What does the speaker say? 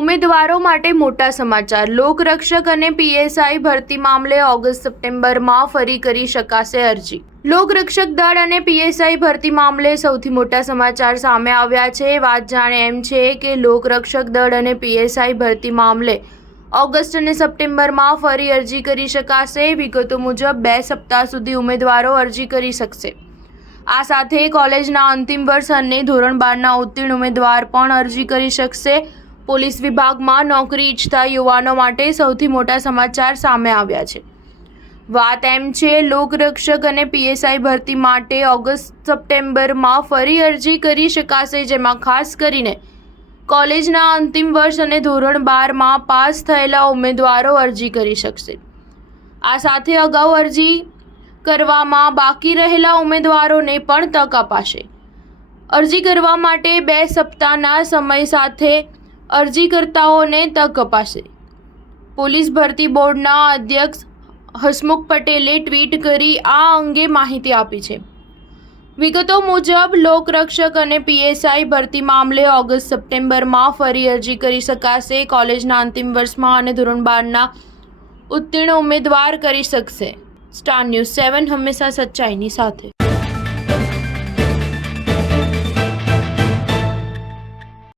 ઉમેદવારો માટે મોટા સમાચાર। લોકરક્ષક અને પીએસઆઈ ભરતી મામલે ઓગસ્ટ-સપ્ટેમ્બરમાં ફરી કરી શકાશે અરજી। લોકરક્ષક દળ અને પીએસઆઈ ભરતી મામલે સૌથી મોટા સમાચાર સામે આવ્યા છે। વાત જાણે એમ છે કે લોકરક્ષક દળ અને પીએસઆઈ ભરતી મામલે ઓગસ્ટ અને સપ્ટેમ્બરમાં ફરી અરજી કરી શકાશે। વિગતો મુજબ 2 સપ્તાહ સુધી ઉમેદવારો અરજી કરી શકશે। આ સાથે કોલેજના અંતિમ વર્ષ અને ધોરણ 12ના ઉત્તીર્ણ ઉમેદવાર પણ અરજી કરી શકશે। પોલીસ વિભાગમાં નોકરી ઈચ્છતા યુવાનો માટે સૌથી મોટા સમાચાર સામે આવ્યા છે। વાત એમ છે લોકરક્ષક અને પીએસઆઈ ભરતી માટે ઓગસ્ટ-સપ્ટેમ્બરમાં ફરી અરજી કરી શકાશે, જેમાં ખાસ કરીને કોલેજના અંતિમ વર્ષ અને ધોરણ 12માં પાસ થયેલા ઉમેદવારો અરજી કરી શકશે। આ સાથે અગાઉ અરજી કરવામાં બાકી રહેલા ઉમેદવારોને પણ તક અપાશે। અરજી કરવા માટે 2 સપ્તાહના સમય સાથે અરજીકર્તાઓને તક અપાશે। પોલીસ ભરતી બોર્ડના અધ્યક્ષ હસમુખ પટેલે ટ્વીટ કરી આ અંગે માહિતી આપી છે। વિગતો મુજબ લોકરક્ષક અને પીએસઆઈ ભરતી મામલે ઓગસ્ટ-સપ્ટેમ્બરમાં ફરી અરજી કરી શકાશે। કોલેજના અંતિમ વર્ષમાં અને ધોરણ 12ના ઉત્તીર્ણ ઉમેદવાર કરી શકશે। સ્ટાર ન્યૂઝ 7 હંમેશા સચ્ચાઈની સાથે।